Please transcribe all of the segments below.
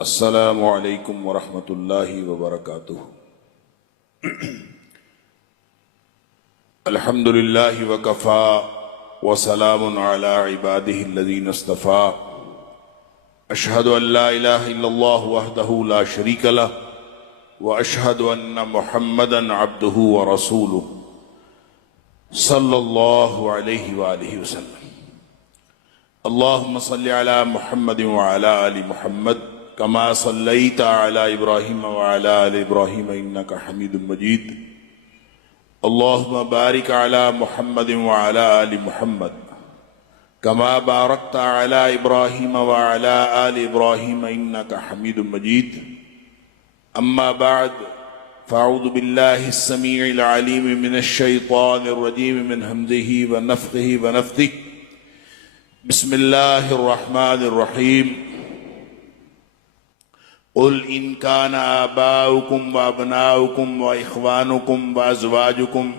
अस्सलामु अलैकुम वरहमतुल्लाहि वबरकातुहु। अल्हम्दुलिल्लाहि वकफ़ा व सलामुन अला इबादिहि अल्लज़ीना इस्तफ़ा। अशहदु अन ला इलाहा इल्लल्लाह वहदहु ला शरीका लह व अशहदु अन्न मुहम्मदन अब्दुहु व रसूलुहु सल्लल्लाहु अलैहि व आलिहि वसल्लम। अल्लाहुम्म सल्लि अला मुहम्मद व अला आलि मुहम्मद कमा सल्लैता अला इब्राहीम व अला आलि इब्राहीम इन्नका हमीदुम मजीद। अल्लाहुम्मा बारिक अला मुहम्मद व अला आलि मुहम्मद कमा बारकता अला इब्राहीम व अला आलि इब्राहीम इन्नका हमीदुम मजीद। अम्मा बाद फ़अऊज़ु बिल्लाहि अस्समीइल अलीम मिनश शैतानिर रजीम मिन हम्ज़िहि व नफ़्ख़िहि व नफ़्थिहि। बिस्मिल्लाहिर रहमानिर रहीम। क़ुल इन कान आबाउकुम व अबनाउकुम व इख़वानुकुम व अज़वाजुकुम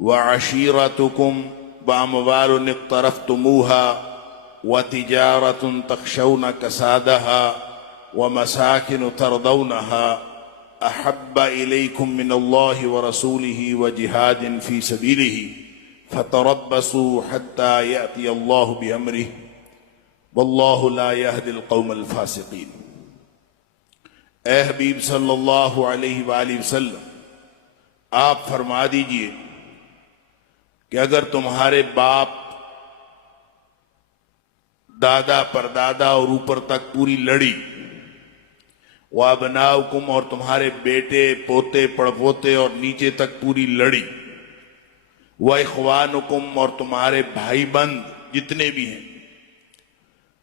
व अशीरतुकुम व अमवालुन इक़्तरफ़्तुमूहा व तिजारतुन तख़शौना कसादहा व मसाकिन तर्दौनहा अहब्ब इलैकुम मिनल्लाहि व रसूलिहि व जिहादिन फ़ी सबीलिहि फ़तरब्बसू हत्ता यअतिय अल्लाहु बिअम्रिहि वल्लाहु ला यहदिल क़ौमल फ़ासिक़ीन। ए हबीब सल्लल्लाहु अलैहि वालैहि वसल्लम, आप फरमा दीजिए कि अगर तुम्हारे बाप दादा परदादा और ऊपर तक पूरी लड़ी, व अबनाउकुम और तुम्हारे बेटे पोते पड़पोते और नीचे तक पूरी लड़ी, व इख़वानुकुम और तुम्हारे भाई बंद जितने भी हैं,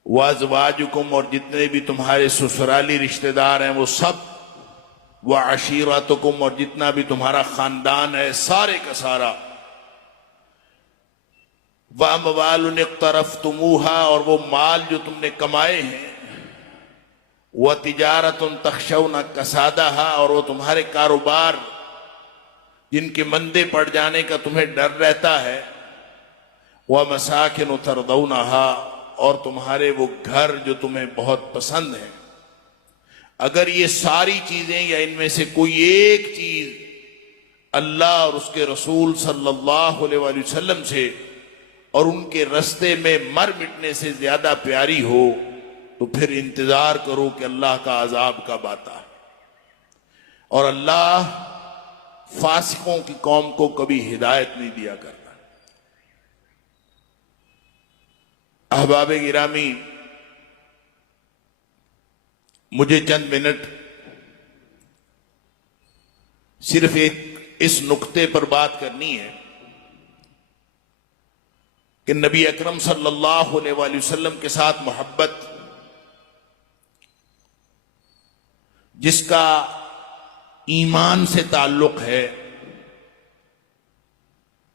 व अज़वाजुकुम और जितने भी तुम्हारे ससुराली रिश्तेदार हैं वो सब, व अशीरतुकुम और जितना भी तुम्हारा खानदान है सारे का सारा, व अमवालुन इक़्तरफ़्तुमूहा और वो माल जो तुमने कमाए हैं, व तिजारतुन तख़शौना कसादहा और वो तुम्हारे कारोबार जिनके मंदे पड़ जाने का तुम्हें डर रहता है, व मसाकिन तर्दौनहा और तुम्हारे वो घर जो तुम्हें बहुत पसंद है। अगर ये सारी चीजें या इनमें से कोई एक चीज अल्लाह और उसके रसूल सल्लल्लाहु अलैहि वसल्लम से और उनके रास्ते में मर मिटने से ज्यादा प्यारी हो तो फिर इंतजार करो कि अल्लाह का अजाब कब आता है। और अल्लाह फासिकों की कौम को कभी हिदायत नहीं दिया करता। अहबाब गिरामी, मुझे चंद मिनट सिर्फ एक इस नुक्ते पर बात करनी है कि नबी अकरम सल्लल्लाहु अलैहि वसल्लम के साथ मोहब्बत, जिसका ईमान से ताल्लुक है,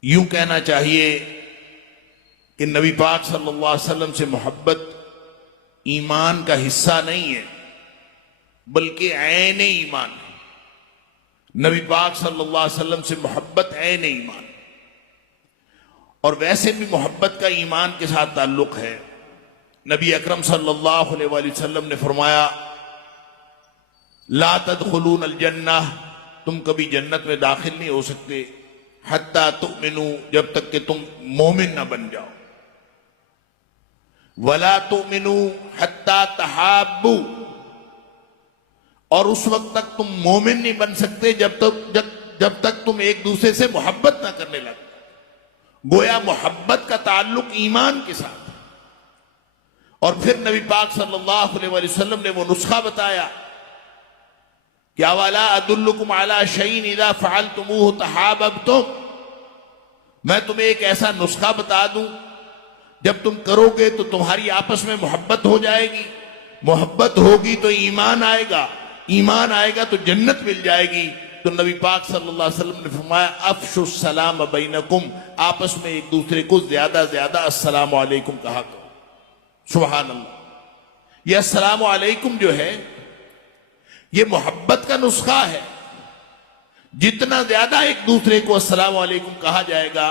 यूं कहना चाहिए कि नबी पाक सल्लल्लाहु अलैहि वसल्लम से मोहब्बत ईमान का हिस्सा नहीं है बल्कि ऐन ईमान है। नबी पाक सल्लल्लाहु अलैहि वसल्लम से मोहब्बत ऐन ईमान, और वैसे भी मोहब्बत का ईमान के साथ ताल्लुक है। नबी अकरम सल्लल्लाहु अलैहि वसल्लम ने फरमाया, ला तदखुलून अल जन्नह, तुम कभी जन्नत में दाखिल नहीं हो सकते, हत्ता तुमिनू, जब तक कि तुम मोमिन ना बन जाओ, वला तुमिनू हत्ता तहाब्बू, और उस वक्त तक तुम मोमिन नहीं बन सकते जब तक तुम एक दूसरे से मोहब्बत ना करने लगो। गोया मोहब्बत का ताल्लुक ईमान के साथ। और फिर नबी पाक सल्लल्लाहु अलैहि वसल्लम ने वो नुस्खा बताया, क्या वाला अदुल्लुकुम अला शैइन इज़ा फ़अलतुमूहु तहाब्बतुम, मैं तुम्हें एक ऐसा नुस्खा बता दूं जब तुम करोगे तो तुम्हारी आपस में मोहब्बत हो जाएगी, मोहब्बत होगी तो ईमान आएगा, ईमान आएगा तो जन्नत मिल जाएगी। तो नबी पाक सल्लल्लाहु अलैहि वसल्लम ने फरमाया, अफ़शुस सलाम बैनकुम, आपस में एक दूसरे को ज्यादा ज्यादा अस्सलामु अलैकुम कहा करो। सुभान अल्लाह, यह अस्सलामु अलैकुम जो है ये मोहब्बत का नुस्खा है। जितना ज्यादा एक दूसरे को अस्सलामु अलैकुम कहा जाएगा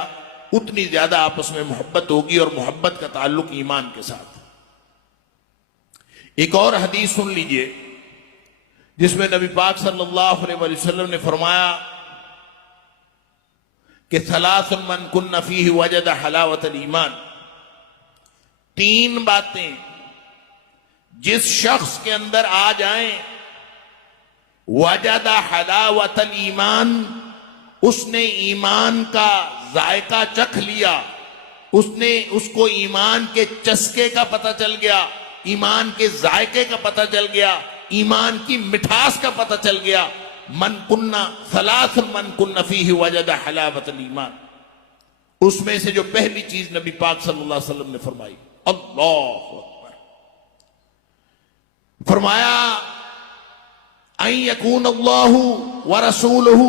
उतनी ज्यादा आपस में मोहब्बत होगी, और मोहब्बत का ताल्लुक ईमान के साथ। एक और हदीस सुन लीजिए, जिसमें नबी पाक सल्लल्लाहु अलैहि वसल्लम ने फरमाया कि सलासुन मन कुन्न फीहि वजद हलावतल ईमान, तीन बातें जिस शख्स के अंदर आ जाएं, वजद हलावतल ईमान, उसने ईमान का जायका चख लिया, उसको ईमान के चस्के का पता चल गया, ईमान के जायके का पता चल गया, ईमान की मिठास का पता चल गया। मन कुन्ना सलास मन कुन्ना फीहि वजद हलावतल ईमान, उसमें से जो पहली चीज नबी पाक सल्लल्लाहु अलैहि वसल्लम ने फरमाई, अल्लाहु अकबर, फरमाया अन यकून अल्लाहु व रसूलुहु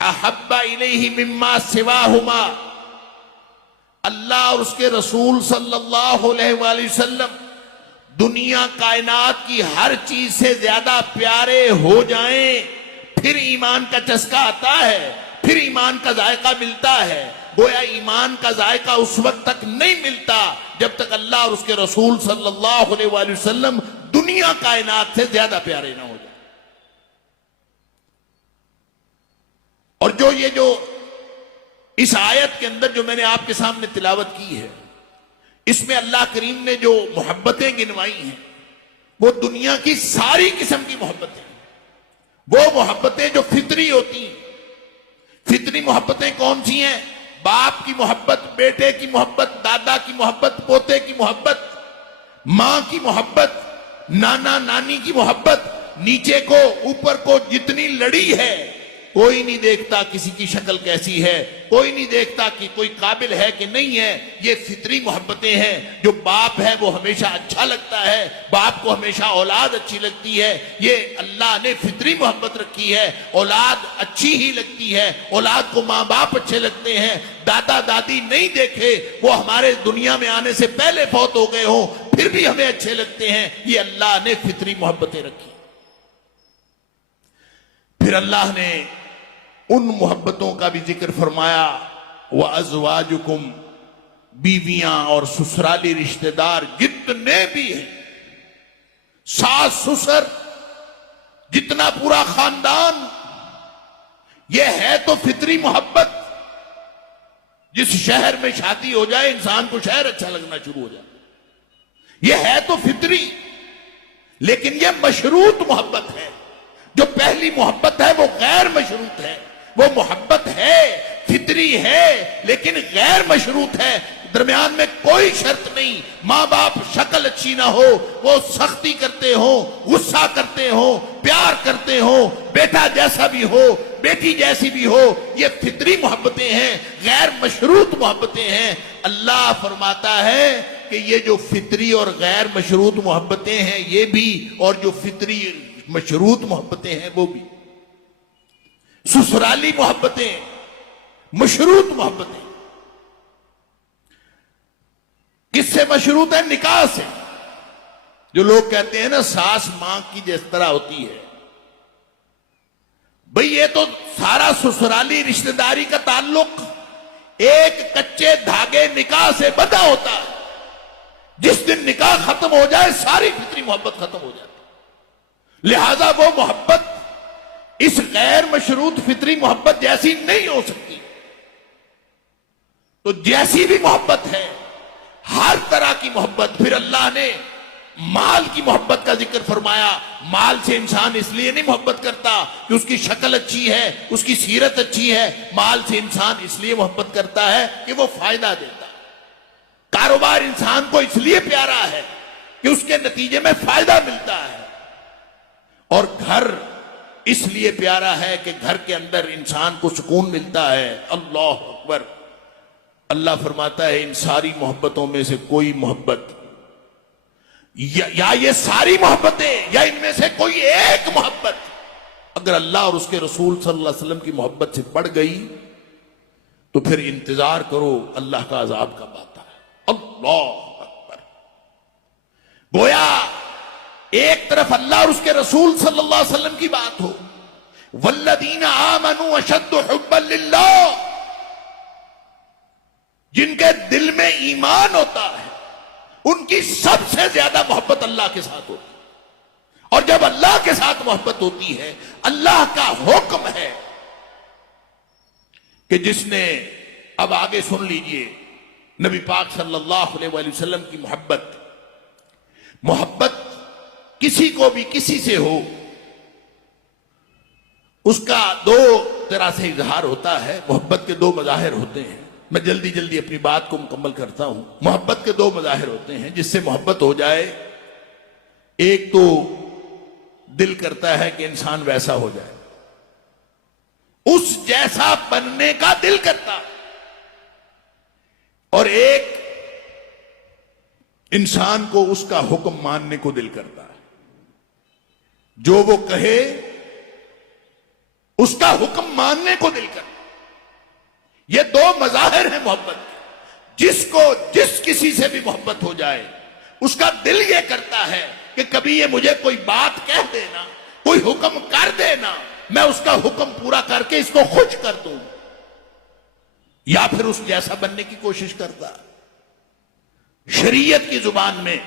अहब्बा इलैहि मिम्मा सिवाहुमा, अल्लाह और उसके रसूल सल्लल्लाहु अलैहि वसल्लम दुनिया कायनात की हर चीज से ज्यादा प्यारे हो जाएं, फिर ईमान का चस्का आता है, फिर ईमान का जायका मिलता है। गोया ईमान का जायका उस वक्त तक नहीं मिलता जब तक अल्लाह और उसके रसूल सल्लल्लाहु अलैहि वसल्लम दुनिया कायनात से ज्यादा प्यारे ना हो जाए। और जो इस आयत के अंदर जो मैंने आपके सामने तिलावत की है, इसमें अल्लाह करीम ने जो मोहब्बतें गिनवाई हैं वो दुनिया की सारी किस्म की मोहब्बतें, वो मोहब्बतें जो फितरी होती हैं। फितरी मोहब्बतें कौन सी हैं? बाप की मोहब्बत, बेटे की मोहब्बत, दादा की मोहब्बत, पोते की मोहब्बत, मां की मोहब्बत, नाना नानी की मोहब्बत, नीचे को ऊपर को जितनी लड़ी है, कोई नहीं देखता किसी की शक्ल कैसी है, कोई नहीं देखता कि कोई काबिल है कि नहीं है। ये फितरी मोहब्बतें हैं। जो बाप है वो हमेशा अच्छा लगता है, बाप को हमेशा औलाद अच्छी लगती है। ये अल्लाह ने फितरी मोहब्बत रखी है। औलाद अच्छी ही लगती है, औलाद को माँ बाप अच्छे लगते हैं। दादा दादी नहीं देखे, वो हमारे दुनिया में आने से पहले फौत हो गए हों, फिर भी हमें अच्छे लगते हैं। ये अल्लाह ने फितरी मोहब्बतें रखी। फिर अल्लाह ने उन मोहब्बतों का भी जिक्र फरमाया, व अज़वाजुकुम, बीवियां और ससुराली रिश्तेदार जितने भी हैं, सास ससुर, जितना पूरा खानदान, यह है तो फितरी मोहब्बत। जिस शहर में शादी हो जाए इंसान को शहर अच्छा लगना शुरू हो जाए, यह है तो फितरी। लेकिन यह मशरूत मोहब्बत है। जो पहली मोहब्बत है वो गैर मशरूत है। वो मोहब्बत है, फितरी है, लेकिन गैर मशरूत है। दरमियान में कोई शर्त नहीं। माँ बाप शक्ल अच्छी ना हो, वो सख्ती करते हो, गुस्सा करते हो, प्यार करते हो, बेटा जैसा भी हो, बेटी जैसी भी हो, ये फितरी मोहब्बतें हैं, गैर मशरूत मोहब्बतें हैं। अल्लाह फरमाता है कि ये जो फितरी और गैर मशरूत मोहब्बतें हैं ये भी, और जो फितरी मशरूत मोहब्बतें हैं वो भी। ससुराली मोहब्बतें, मशरूत मोहब्बतें किससे मशरूत है? निकाह से। जो लोग कहते हैं ना सास मां की जिस तरह होती है, भाई ये तो सारा ससुराली रिश्तेदारी का ताल्लुक एक कच्चे धागे निकाह से बंधा होता है। जिस दिन निकाह खत्म हो जाए सारी फितरी मोहब्बत खत्म हो जाती। लिहाजा वो मोहब्बत इस गैर मशरूत फितरी मोहब्बत जैसी नहीं हो सकती। तो जैसी भी मोहब्बत है, हर तरह की मोहब्बत। फिर अल्लाह ने माल की मोहब्बत का जिक्र फरमाया। माल से इंसान इसलिए नहीं मोहब्बत करता कि उसकी शक्ल अच्छी है, उसकी सीरत अच्छी है। माल से इंसान इसलिए मोहब्बत करता है कि वो फायदा देता है। कारोबार इंसान को इसलिए प्यारा है कि उसके नतीजे में फायदा मिलता है। और घर इसलिए प्यारा है कि घर के अंदर इंसान को सुकून मिलता है। अल्लाह अकबर। अल्लाह फरमाता है इन सारी मोहब्बतों में से कोई मोहब्बत, या ये सारी मोहब्बतें, या इनमें से कोई एक मोहब्बत अगर अल्लाह और उसके रसूल सल्लल्लाहु अलैहि वसल्लम की मोहब्बत से बढ़ गई तो फिर इंतजार करो अल्लाह का अजाब कब आता है। अल्लाह अकबर। गोया एक तरफ अल्लाह और उसके रसूल सल्लल्लाहु अलैहि वसल्लम की बात हो, वल्लदीना आमनू अशद्दु हुब्बन लिल्लाह, जिनके दिल में ईमान होता है उनकी सबसे ज्यादा मोहब्बत अल्लाह के साथ होती है। और जब अल्लाह के साथ मोहब्बत होती है, अल्लाह का हुक्म है कि जिसने, अब आगे सुन लीजिए, नबी पाक सल्लल्लाहु अलैहि वसल्लम की मोहब्बत किसी को भी किसी से हो, उसका दो तरह से इजहार होता है। मोहब्बत के दो मज़ाहिर होते हैं। मैं जल्दी जल्दी अपनी बात को मुकम्मल करता हूं। मोहब्बत के दो मज़ाहिर होते हैं जिससे मोहब्बत हो जाए। एक तो दिल करता है कि इंसान वैसा हो जाए, उस जैसा बनने का दिल करता है, और एक इंसान को उसका हुक्म मानने को दिल करता है। जो वो कहे उसका हुक्म मानने को दिल करता है। ये दो मज़ाहिर हैं मोहब्बत के। जिसको जिस किसी से भी मोहब्बत हो जाए, उसका दिल ये करता है कि कभी ये मुझे कोई बात कह देना, कोई हुक्म कर देना, मैं उसका हुक्म पूरा करके इसको खुश कर दूं, या फिर उस जैसा बनने की कोशिश करता। शरीयत की जुबान में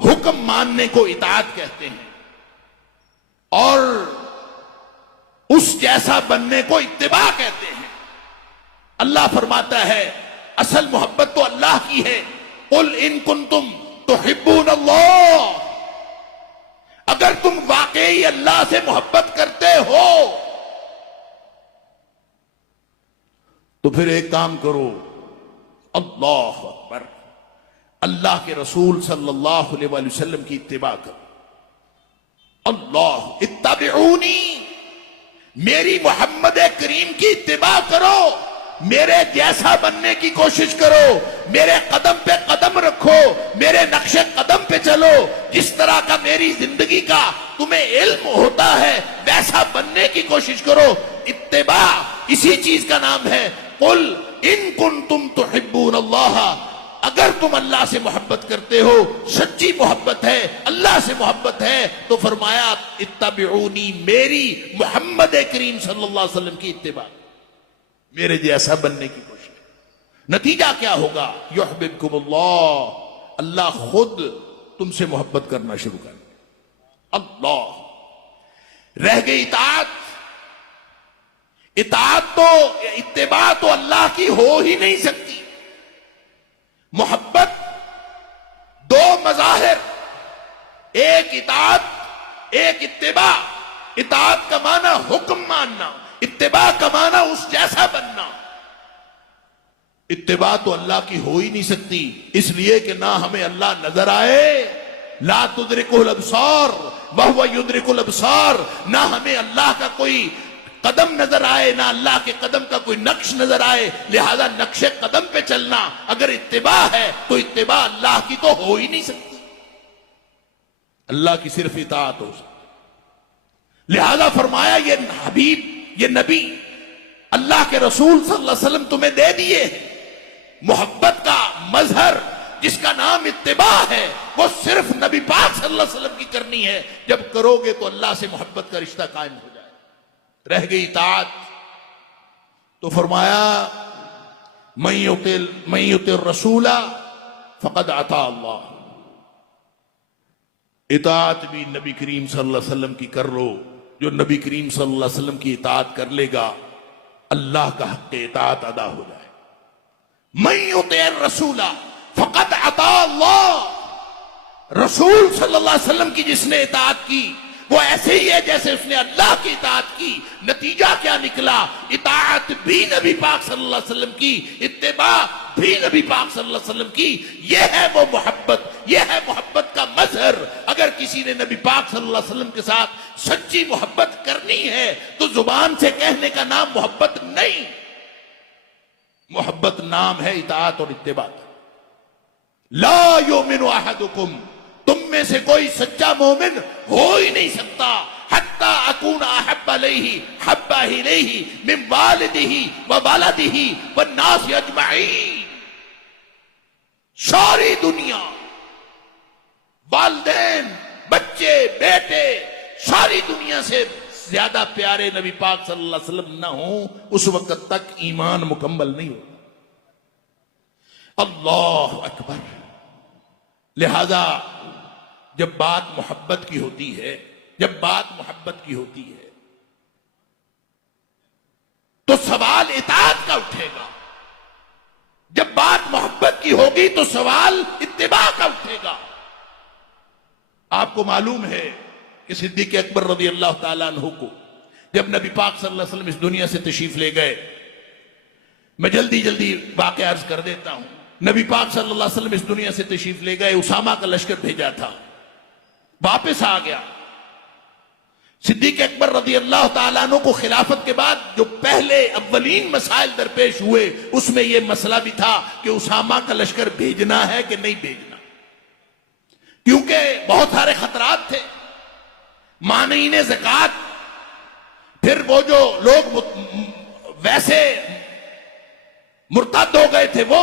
हुक्म मानने को इताअत कहते हैं और उस जैसा बनने को इत्तिबा कहते हैं। अल्लाह फरमाता है असल मोहब्बत तो अल्लाह की है। कुल इन कुंतुम तुहिब्बूनल्लाह, अगर तुम वाकई अल्लाह से मोहब्बत करते हो तो फिर एक काम करो, अल्लाह अकबर, अल्लाह के रसूल सल्लल्लाहु अलैहि वसल्लम की इत्तिबा करो। अल्लाह इत्तबिऊनी, मेरी मोहम्मद करीम की इत्तिबा करो, मेरे जैसा बनने की कोशिश करो, मेरे कदम पे कदम रखो, मेरे नक्शे कदम पे चलो। जिस तरह का मेरी जिंदगी का तुम्हें इल्म होता है वैसा बनने की कोशिश करो। इत्तिबा इसी चीज का नाम है। कुल इन कुंतुम तुहिब्बूनल्लाह, अगर तुम अल्लाह से मोहब्बत करते हो, सच्ची मोहब्बत है, अल्लाह से मोहब्बत है, तो फरमाया इत्तबिऊनी, मेरी मोहम्मद करीम सल्लल्लाहु अलैहि वसल्लम की इत्तिबा, मेरे जैसा बनने की कोशिश। नतीजा क्या होगा? युहिब्बुकुमुल्लाह, अल्लाह खुद तुमसे मोहब्बत करना शुरू कर। अल्लाह रह गई इताअत। इताअत तो, इत्तिबा तो अल्लाह की हो ही नहीं सकती। मोहब्बत दो मज़ाहिर, एक इताअत एक इत्तिबा। इताअत का माना हुक्म मानना, इत्तिबा का माना उस जैसा बनना। इत्तिबा तो अल्लाह की हो ही नहीं सकती, इसलिए कि ना हमें अल्लाह नजर आए, ला तुदरिकुल अब्सार वहुव युदरिकुल अब्सार, ना हमें अल्लाह का कोई कदम नजर आए, ना अल्लाह के कदम का कोई नक्श नजर आए। लिहाजा नक्शे कदम पे चलना अगर इत्तिबा है तो इत्तिबा अल्लाह की तो हो ही नहीं सकती। अल्लाह की सिर्फ इताअत हो सकती। लिहाजा फरमाया ये हबीब, ये नबी, अल्लाह के रसूल सल्लल्लाहु अलैहि वसल्लम तुम्हें दे दिए मोहब्बत का मजहर जिसका नाम इत्तिबा है, वो सिर्फ नबी पाक सल्लल्लाहु अलैहि वसल्लम की करनी है। जब करोगे तो अल्लाह से मोहब्बत का रिश्ता कायम हो जाए। रह गई इताअत, तो फरमाया मन युतिर रसूला फक़द अता अल्लाह। इताअत भी नबी करीम सल्लल्लाहु अलैहि वसल्लम की कर लो। जो नबी करीम सल्लल्लाहु अलैहि वसल्लम की इताअत कर लेगा, अल्लाह का हक़ इताअत अदा हो जाए। मन युतिर रसूला फक़द अता अल्लाह। रसूल सल्लल्लाहु अलैहि वसल्लम की जिसने इताअत की वो ऐसे ही है जैसे उसने अल्लाह की इताअत की। नतीजा क्या निकला? इताअत भी नबी पाक सल्लल्लाहु अलैहि वसल्लम की, इत्तिबा भी नबी पाक सल्लल्लाहु अलैहि वसल्लम की। ये है वो मोहब्बत, ये है मोहब्बत का मजहर। अगर किसी ने नबी पाक सल्लल्लाहु अलैहि वसल्लम के साथ सच्ची मोहब्बत करनी है तो जुबान से कहने का नाम मोहब्बत नहीं, मोहब्बत नाम है इताअत और इत्तिबा। ला युमिनु अहदुकुम, तुम में से कोई सच्चा मोमिन हो ही नहीं सकता हत्ता अकूना अहब्बा इलैहि हब्बा इलैहि मिन वालिदिही व वलदिही व नास अजमईन। सारी दुनिया, वालिदैन, बच्चे, बेटे, सारी दुनिया से ज्यादा प्यारे नबी पाक सल्लल्लाहु अलैहि वसल्लम न हो, उस वक्त तक ईमान मुकम्मल नहीं होता। अल्लाह अकबर। लिहाजा जब बात मोहब्बत की होती है, जब बात मोहब्बत की होती है तो सवाल इताअत का उठेगा। जब बात मोहब्बत की होगी तो सवाल इत्तिबा का उठेगा। आपको मालूम है कि सिद्दीक अकबर रज़ी अल्लाह ताला अन्हु को जब नबी पाक सल्लल्लाहु अलैहि वसल्लम इस दुनिया से तशरीफ ले गए, मैं जल्दी जल्दी वाक़या अर्ज कर देता हूं। नबी पाक सल्लल्लाहु अलैहि वसल्लम इस दुनिया से तशरीफ ले गए, उसामा का लश्कर भेजा था, वापस आ गया। सिद्दीक अकबर रज़ी अल्लाह ताला अन्हु को खिलाफत के बाद जो पहले अव्वलीन मसाइल दरपेश हुए उसमें यह मसला भी था कि उसामा का लश्कर भेजना है कि नहीं भेजना, क्योंकि बहुत सारे खतरात थे। मानीने ज़कात, फिर वो जो लोग वैसे मुर्तद हो गए थे वो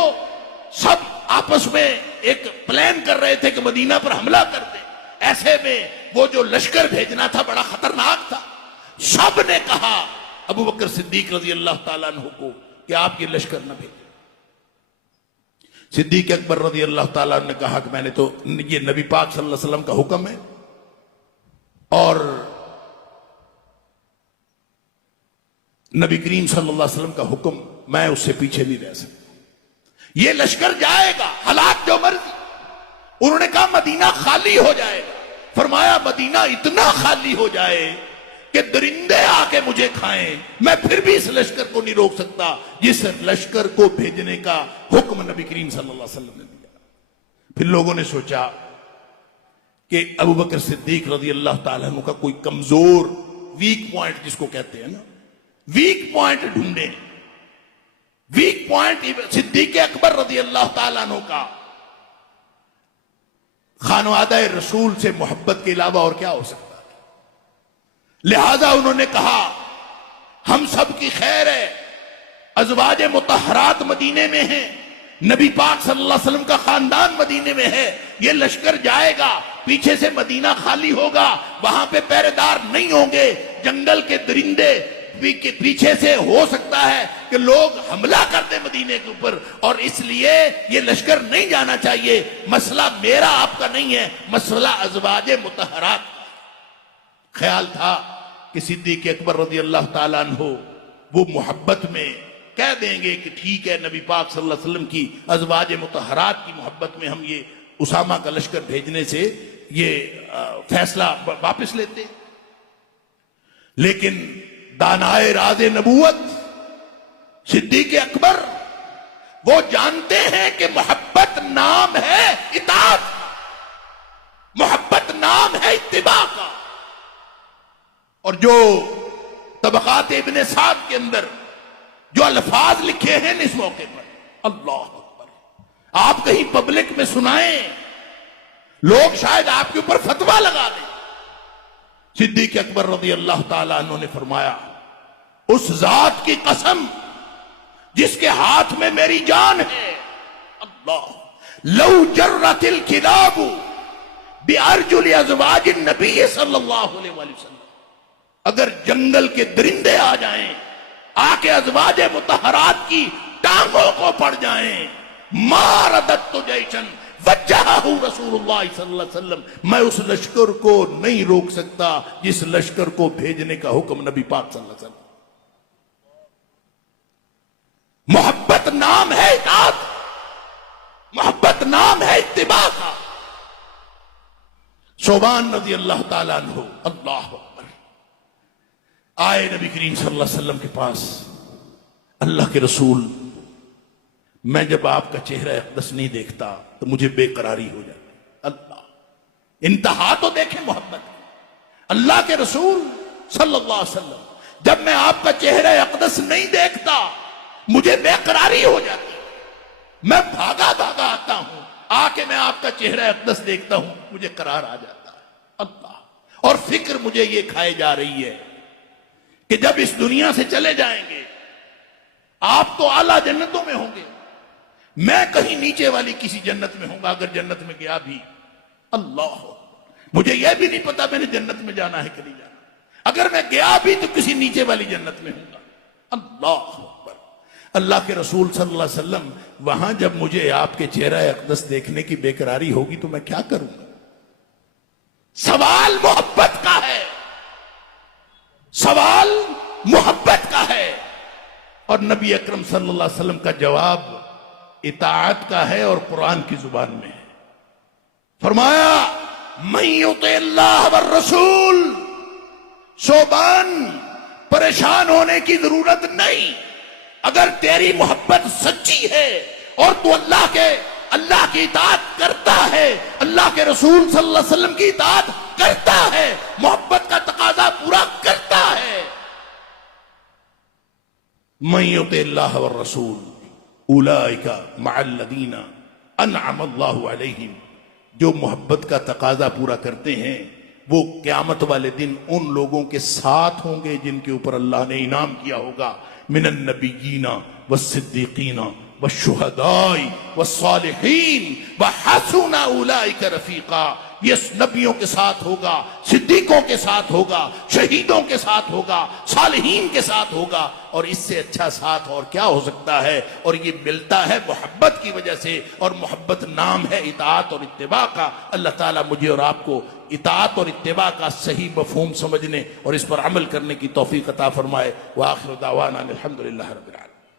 सब आपस में एक प्लान कर रहे थे कि मदीना पर हमला कर दे। ऐसे में वो जो लश्कर भेजना था बड़ा खतरनाक था। सब ने कहा अबू बकर सिद्दीक रज़ी अल्लाह ताला अन्हु को कि आप ये लश्कर न भेजें। सिद्दीक अकबर रज़ी अल्लाह ताला अन्हु ने कहा कि मैंने तो, ये नबी पाक सल्लल्लाहु अलैहि वसल्लम का हुक्म है और नबी करीम सल्लल्लाहु अलैहि वसल्लम का हुक्म, मैं उससे पीछे नहीं रह सकता। ये लश्कर जाएगा, हालात जो मर्जी। उन्होंने कहा मदीना खाली हो जाएगा। फरमाया मदीना इतना खाली हो जाए कि दरिंदे आके मुझे खाएं, मैं फिर भी इस लश्कर को नहीं रोक सकता जिस लश्कर को भेजने का हुक्म नबी करीम सल्लल्लाहु अलैहि वसल्लम ने दिया। फिर लोगों ने सोचा कि अबू बकर सिद्दीक रज़ी अल्लाह ताला अन्हु का कोई कमजोर वीक पॉइंट, जिसको कहते हैं ना, वीक पॉइंट ढूंढे। वीक पॉइंट सिद्दीक अकबर रज़ी अल्लाह ताला अन्हु का खानवादा रसूल से मोहब्बत के अलावा और क्या हो सकता है। लिहाजा उन्होंने कहा हम सब की खैर है, अज़वाज मुतहरात मदीने में है, नबी पाक सल्लल्लाहु अलैहि वसल्लम का खानदान मदीने में है, ये लश्कर जाएगा, पीछे से मदीना खाली होगा, वहां पे पहरेदार नहीं होंगे, जंगल के दरिंदे पीछे से हो सकता है कि लोग हमला कर दे मदीने के ऊपर, और इसलिए ये लश्कर नहीं जाना चाहिए। मसला मेरा आपका नहीं है, मसला अज़वाज मुतहरात। ख्याल था कि सिद्दीक अकबर रज़ी अल्लाह ताला अन्हु वो मोहब्बत में कह देंगे कि ठीक है, नबी पाक सल्लल्लाहु अलैहि वसल्लम की अज़वाज मुतहरात की मोहब्बत में हम ये उसामा का लश्कर भेजने से ये फैसला वापस लेते। लेकिन दानाए राज़े नबूवत सिद्दीक अकबर वो जानते हैं कि मोहब्बत नाम है इताअत, मोहब्बत नाम है इत्तिबा का। और जो तबक़ात इब्ने साद के अंदर जो अल्फाज लिखे हैं इस मौके पर, अल्लाह अकबर, आप कहीं पब्लिक में सुनाएं, लोग शायद आपके ऊपर फतवा लगा दें। सिद्दीक अकबर रज़ी अल्लाह ताला अन्हु ने फरमाया, उस जात की कसम जिसके हाथ में मेरी जान है, अल्लाह, लौ जर्रतिल किलाबु बिअरजुल अज़वाज नबी सल्लल्लाहु अलैहि वसल्लम, अगर जंगल के दरिंदे आ जाएं, आके अज़वाज मुतहरात की टांगों को पड़ जाएं, मारदत तो जैशन वज्जहहु रसूलुल्लाह सल्लल्लाहु अलैहि वसल्लम, मैं उस लश्कर को नहीं रोक सकता जिस लश्कर को भेजने का हुक्म नबी पाक सल्लल्लाहु अलैहि वसल्लम। मोहब्बत नाम है इताअत, मोहब्बत नाम है इत्तिबा का। सोबान रज़ी अल्लाह ताला अन्हु, अल्लाह अकबर, आए नबी करीम सल्लल्लाहु अलैहि वसल्लम के पास, अल्लाह के रसूल, मैं जब आपका चेहरा अक़दस नहीं देखता तो मुझे बेकरारी हो जाती। अल्लाह, इंतहा तो देखें मोहब्बत। अल्लाह के रसूल सल्लल्लाहु अलैहि वसल्लम, जब मैं आपका चेहरा अक़दस नहीं देखता मुझे बेकरारी हो जाती, मैं भागा भागा आता हूं, आके मैं आपका चेहरा अक़दस देखता हूं, मुझे करार आ जाता है। अल्लाह, और फिक्र मुझे ये खाए जा रही है कि जब इस दुनिया से चले जाएंगे आप तो आला जन्नतों में होंगे, मैं कहीं नीचे वाली किसी जन्नत में होगा, अगर जन्नत में गया भी। अल्लाह, मुझे यह भी नहीं पता मैंने जन्नत में जाना है कि नहीं जाना, अगर मैं गया भी तो किसी नीचे वाली जन्नत में होगा। अल्लाह अकबर, अल्लाह के रसूल सल्लल्लाहु अलैहि वसल्लम, वहां जब मुझे आपके चेहरा अक़दस देखने की बेकरारी होगी तो मैं क्या करूंगा? सवाल मोहब्बत का है, सवाल मोहब्बत का है। और नबी अकरम सल्लल्लाहु अलैहि वसल्लम का जवाब इताअत का है और कुरान की जुबान में है। फरमाया मन युति अल्लाह व रसूल, शोबान परेशान होने की जरूरत नहीं। अगर तेरी मोहब्बत सच्ची है और तू अल्लाह की इताअत करता है, अल्लाह के रसूल सल्लल्लाहु अलैहि वसल्लम की इताअत करता है, मोहब्बत का तकाजा पूरा करता है। मन युति अल्लाह व रसूल उलाइका मअल्लज़ीना अनअम अल्लाहु अलैहिम, जो मोहब्बत का तकाजा पूरा करते हैं वो क़यामत वाले दिन उन लोगों के साथ होंगे जिनके ऊपर अल्लाह ने इनाम किया होगा। मिनन नबिय्यीना वस्सिद्दीक़ीना वश्शुहदाई वस्सालिहीन वहसुना उलाइका रफ़ीक़ा, ये नबियों के साथ होगा, सिद्दीकों के साथ होगा, शहीदों के साथ होगा, सालिहीन के साथ होगा। और इससे अच्छा साथ और क्या हो सकता है? और ये मिलता है मोहब्बत की वजह से, और मोहब्बत नाम है इताअत और इत्तिबा का। अल्लाह ताला मुझे और आपको इताअत और इत्तिबा का सही मफ़हूम समझने और इस पर अमल करने की तौफीक अता फरमाए। व आखिर दावाना अल्हम्दुलिल्लाहि रब्बिल आलमीन।